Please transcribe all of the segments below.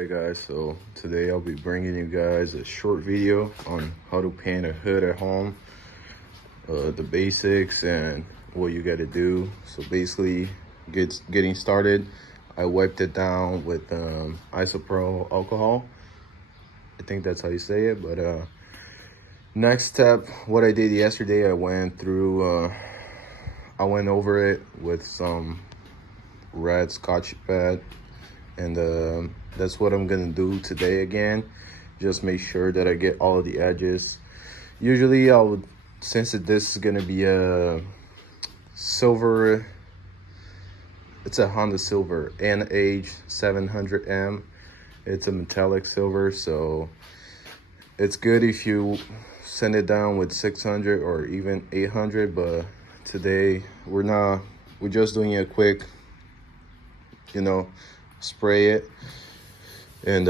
Alright guys, so today I'll be bringing you guys a short video on how to paint a hood at home, the basics and what you got to do. So basically, getting started, I wiped it down with isopropyl alcohol. I think that's how you say it. But next step, what I did yesterday, I went over it with some red Scotch pad, and that's what I'm gonna do today again. Just make sure that I get all of the edges. Usually I would, since this is gonna be a silver, it's a Honda Silver NH 700M. It's a metallic silver, so it's good if you send it down with 600 or even 800. But today we're just doing a quick, spray it, and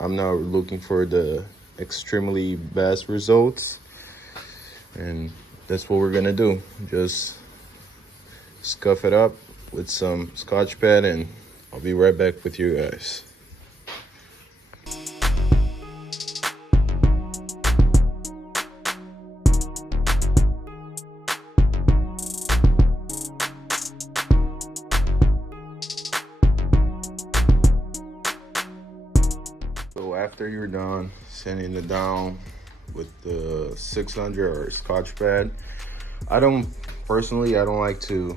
I'm not looking for the extremely best results, and that's what we're gonna do. Just scuff it up with some Scotch pad, and I'll be right back with you guys. So after you're done sanding it down with the 600 or Scotch pad, I don't like to,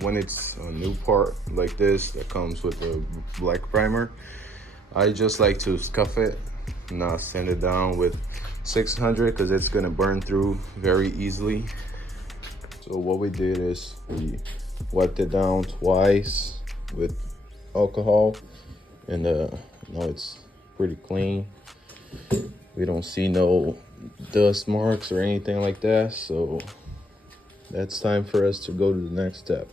when it's a new part like this that comes with a black primer, I just like to scuff it, not sand it down with 600 because it's gonna burn through very easily. So what we did is we wiped it down twice with alcohol, and now it's pretty clean. We don't see no dust marks or anything like that, so that's time for us to go to the next step,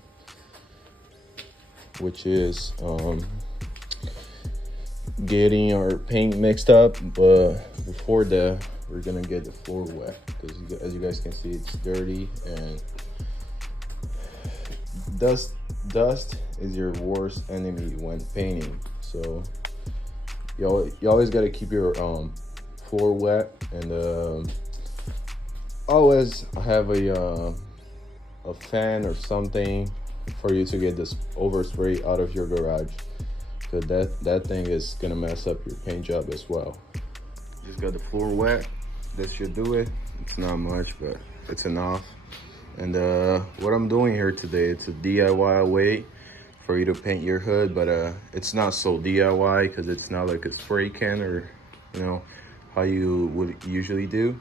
which is getting our paint mixed up. But before that, we're gonna get the floor wet, because as you guys can see, it's dirty, and dust is your worst enemy when painting. So you always got to keep your floor wet, and always have a fan or something for you to get this overspray out of your garage, because that thing is gonna mess up your paint job as well. Just got the floor wet. This should do it. It's not much, but it's enough. And what I'm doing here today, it's a DIY way for you to paint your hood, but it's not so DIY because it's not like a spray can or how you would usually do.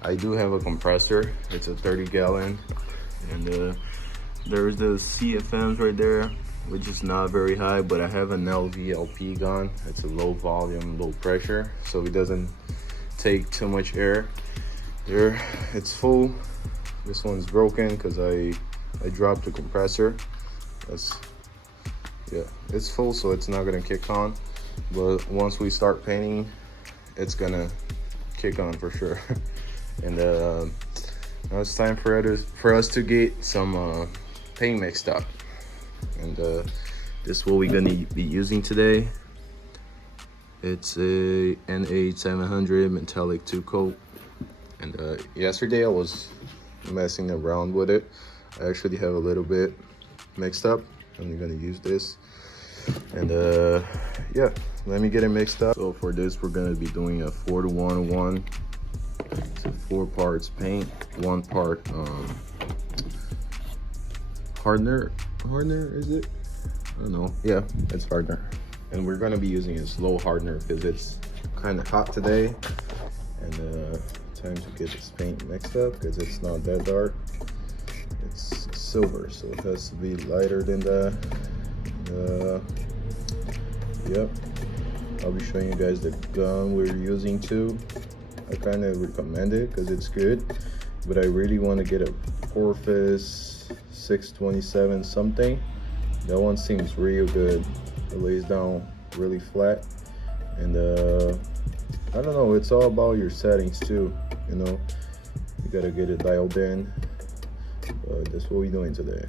I do have a compressor. It's a 30-gallon, and there's the CFMs right there, which is not very high, but I have an LVLP gun. It's a low volume, low pressure, so it doesn't take too much air. There, it's full. This one's broken because I dropped the compressor. It's full, so it's not gonna kick on, but once we start painting, it's gonna kick on for sure. And now it's time for us to get some paint mixed up, and this is what we're gonna be using today. It's a NH 700 metallic 2-coat, and yesterday I was messing around with it. I actually have a little bit mixed up. I'm gonna use this, and yeah, let me get it mixed up. So for this, we're gonna be doing a 4-to-1-1. So 4 parts paint, 1 part hardener is it? I don't know. Yeah, it's hardener, and we're gonna be using a slow hardener because it's kind of hot today, and time to get this paint mixed up because it's not that dark. It's silver, so it has to be lighter than that. Yep, I'll be showing you guys the gun we're using too. I kind of recommend it because it's good, but I really want to get a Porfis 627 something. That one seems real good. It lays down really flat, and I don't know, it's all about your settings too, you gotta get it dialed in. That's what we're doing today.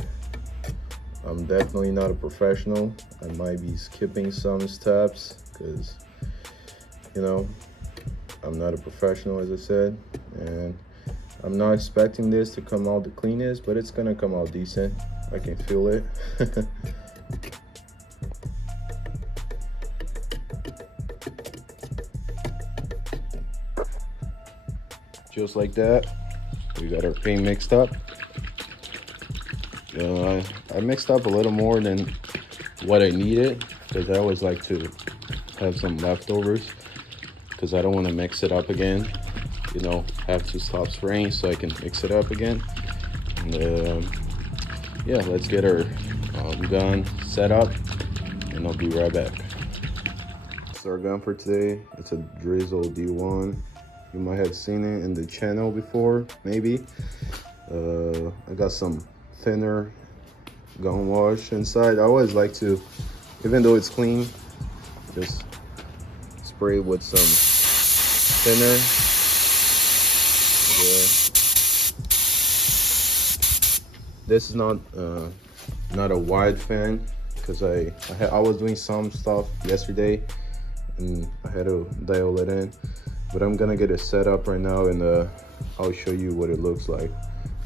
I'm definitely not a professional. I might be skipping some steps because, you know, I'm not a professional, as I said, and I'm not expecting this to come out the cleanest, but it's gonna come out decent. I can feel it. Just like that, we got our paint mixed up. I mixed up a little more than what I needed because I always like to have some leftovers because I don't want to mix it up again. You know, have to stop spraying so I can mix it up again. And yeah, let's get our gun set up and I'll be right back. So our gun for today, it's a Drizzle D1. You might have seen it in the channel before, maybe. I got some thinner gun wash inside. I always like to, even though it's clean, just spray with some thinner. This is not a wide fan because I was doing some stuff yesterday and I had to dial it in, but I'm gonna get it set up right now and I'll show you what it looks like.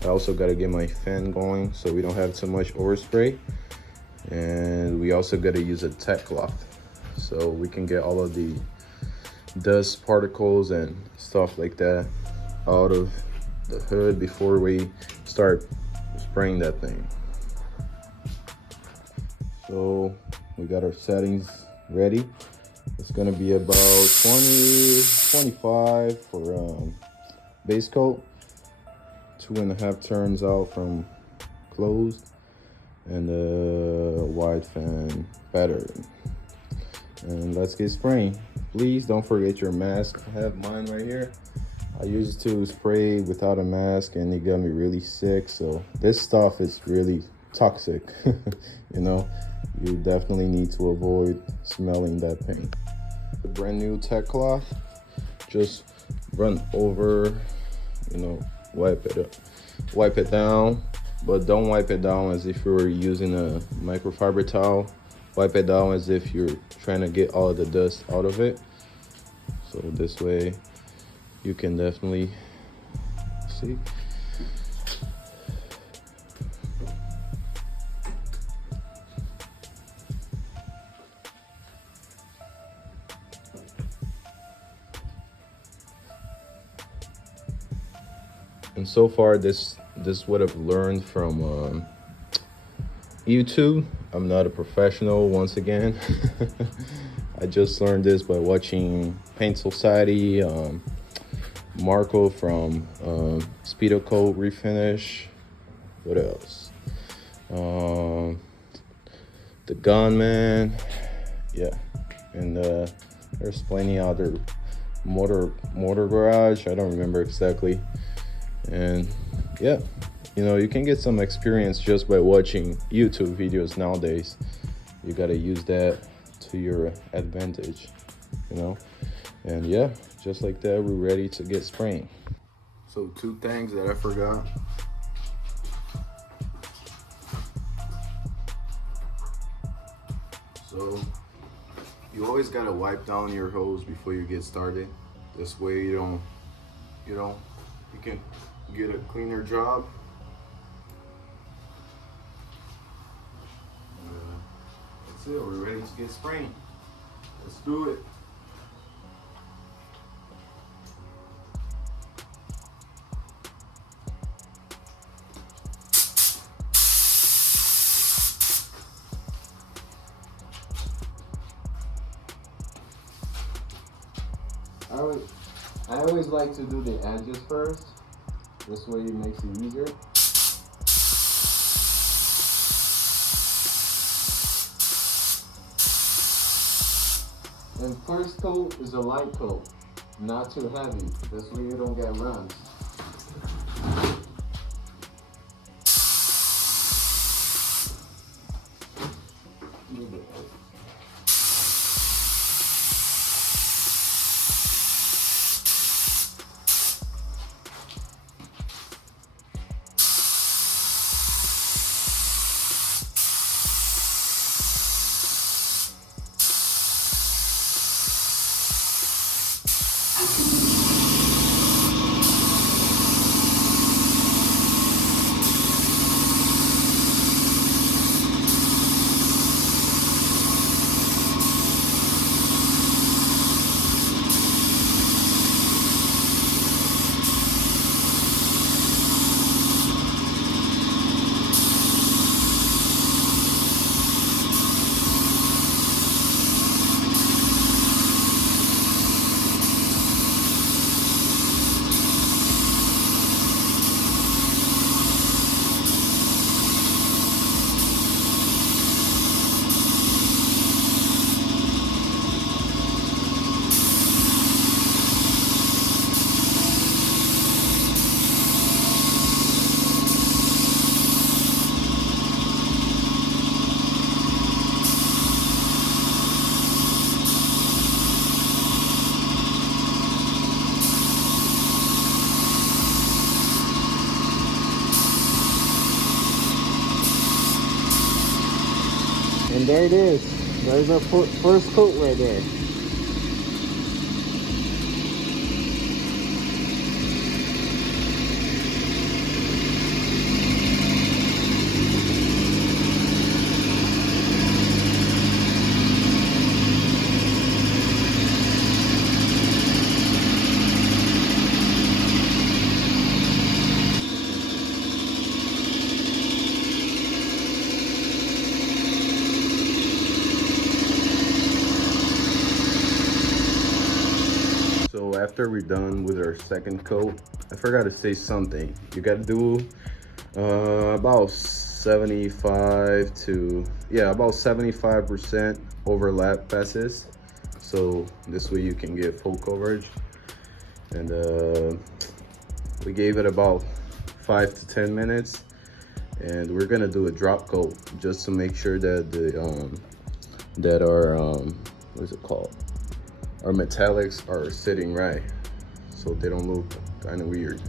I also got to get my fan going so we don't have too much overspray, and we also got to use a tack cloth so we can get all of the dust particles and stuff like that out of the hood before we start spraying that thing. So we got our settings ready. It's gonna be about 20-25 for base coat, 2.5 turns out from closed, and a wide fan pattern. And let's get spraying. Please don't forget your mask. I have mine right here. I used to spray without a mask and it got me really sick. So this stuff is really toxic. You know, you definitely need to avoid smelling that paint. The brand new tack cloth, just run over, you know, wipe it down, but don't wipe it down as if you were using a microfiber towel. Wipe it down as if you're trying to get all of the dust out of it. So this way you can definitely see. And so far, this is what I've learned from YouTube. I'm not a professional, once again. I just learned this by watching Paint Society, Marco from Speedo Coat Refinish. What else? The Gunman. Yeah, and there's plenty other motor garage. I don't remember exactly. And yeah, you know, you can get some experience just by watching YouTube videos nowadays. You got to use that to your advantage, you know. And yeah, just like that, we're ready to get spraying. So 2 things that I forgot. So you always got to wipe down your hose before you get started. This way you can get a cleaner job. That's it, we're ready to get spraying. Let's do it. I always like to do the edges first. This way it makes it easier. And first coat is a light coat, not too heavy. This way you don't get runs. And there it is. There's our first coat right there. So after we're done with our second coat, I forgot to say something. You gotta do about 75% overlap passes. So this way you can get full coverage. And we gave it about 5 to 10 minutes. And we're gonna do a drop coat just to make sure that our what is it called? Our metallics are sitting right, so they don't look kind of weird.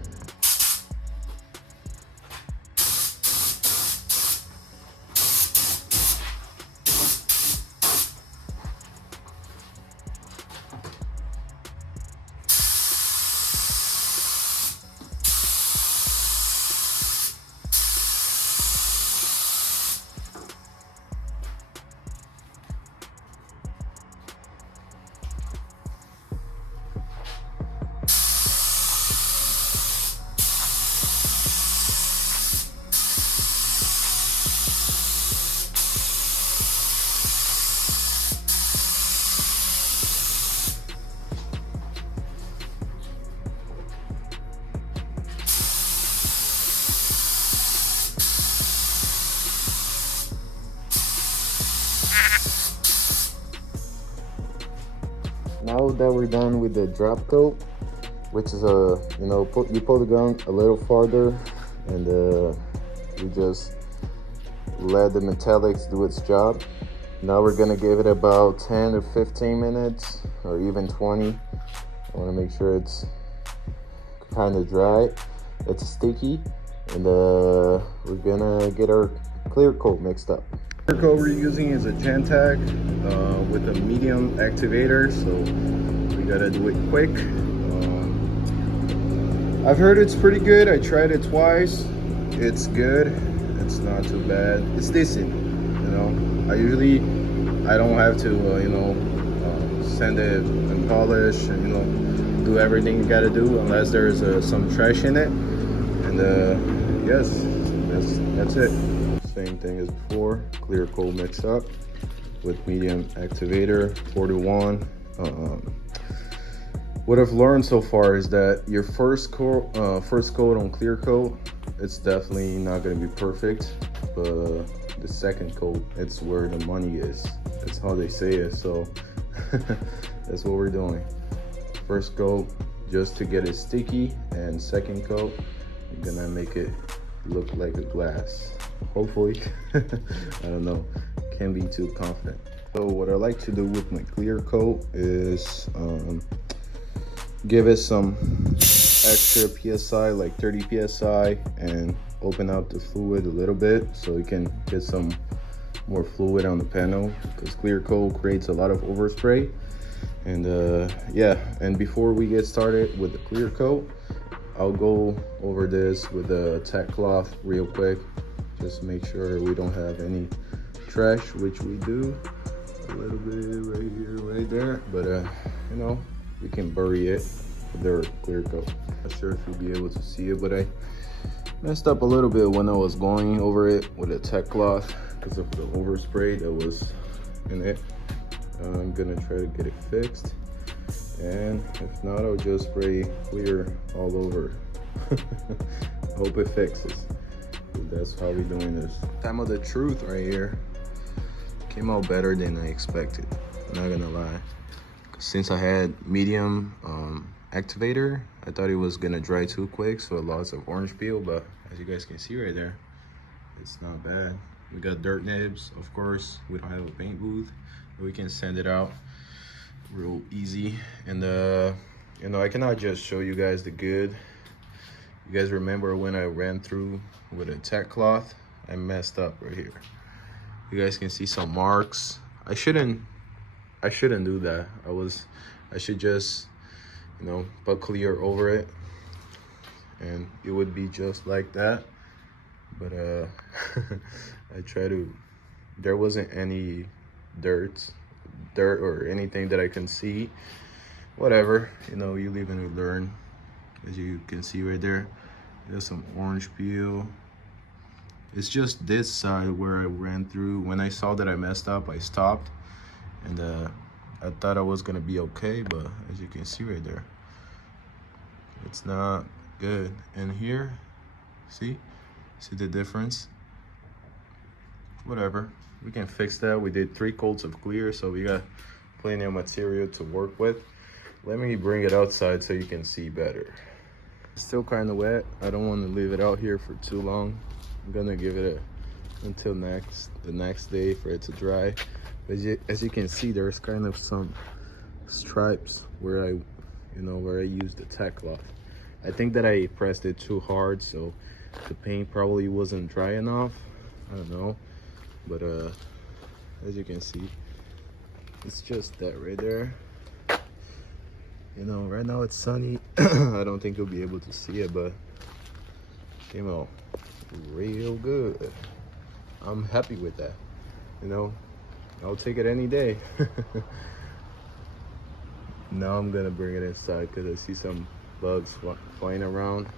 Now that we're done with the drop coat, which is you pull the gun a little farther, and you just let the metallics do its job. Now we're gonna give it about 10 to 15 minutes, or even 20. I want to make sure it's kind of dry. It's sticky, and we're gonna get our clear coat mixed up. The coat we're using is a tack with a medium activator, so we gotta do it quick. I've heard it's pretty good. I tried it twice. It's good. It's not too bad. It's decent. I don't have to sand it and polish and do everything you gotta do unless there's some trash in it. And yes, that's it. Same thing as before. Clear coat mix up with medium activator 4-to-1. What I've learned so far is that your first coat on clear coat, it's definitely not going to be perfect, but the second coat, it's where the money is. That's how they say it. So that's what we're doing. First coat just to get it sticky, and second coat, you're gonna make it look like a glass, hopefully. I don't know, can't be too confident. So what I like to do with my clear coat is give it some extra PSI, like 30 PSI, and open up the fluid a little bit so you can get some more fluid on the panel, because clear coat creates a lot of overspray. And yeah, and before we get started with the clear coat, I'll go over this with the tack cloth real quick, just make sure we don't have any trash, which we do a little bit right here, right there, but you know, we can bury it with the clear coat. Not sure if you'll be able to see it, but I messed up a little bit when I was going over it with a tack cloth because of the overspray that was in it. I'm gonna try to get it fixed, and if not, I'll just spray clear all over. Hope it fixes. That's how we doing this. Time of the truth right here. Came out better than I expected, not gonna lie. Since I had medium activator, I thought it was gonna dry too quick, so lots of orange peel, but as you guys can see right there, it's not bad. We got dirt nibs, of course. We don't have a paint booth, but we can send it out real easy. And you know, I cannot just show you guys the good. You guys remember when I ran through with a tack cloth? I messed up right here. You guys can see some marks. I shouldn't do that. I should just, you know, put clear over it and it would be just like that. But I try to, there wasn't any dirt or anything that I can see. Whatever, you know, you live and you learn. As you can see right there, there's some orange peel. It's just this side where I ran through. When I saw that I messed up, I stopped, and I thought I was gonna be okay, but as you can see right there, it's not good. And here, see the difference? Whatever, we can fix that. We did 3 coats of clear, so we got plenty of material to work with. Let me bring it outside so you can see better. It's still kind of wet. I don't want to leave it out here for too long. I'm gonna give it until the next day for it to dry. But as you can see, there's kind of some stripes where I used the tack cloth. I think that I pressed it too hard, so the paint probably wasn't dry enough. I don't know, but as you can see, it's just that right there. You know, right now it's sunny. I don't think you'll be able to see it, but came out real good. I'm happy with that. You know, I'll take it any day. Now I'm gonna bring it inside because I see some bugs flying around.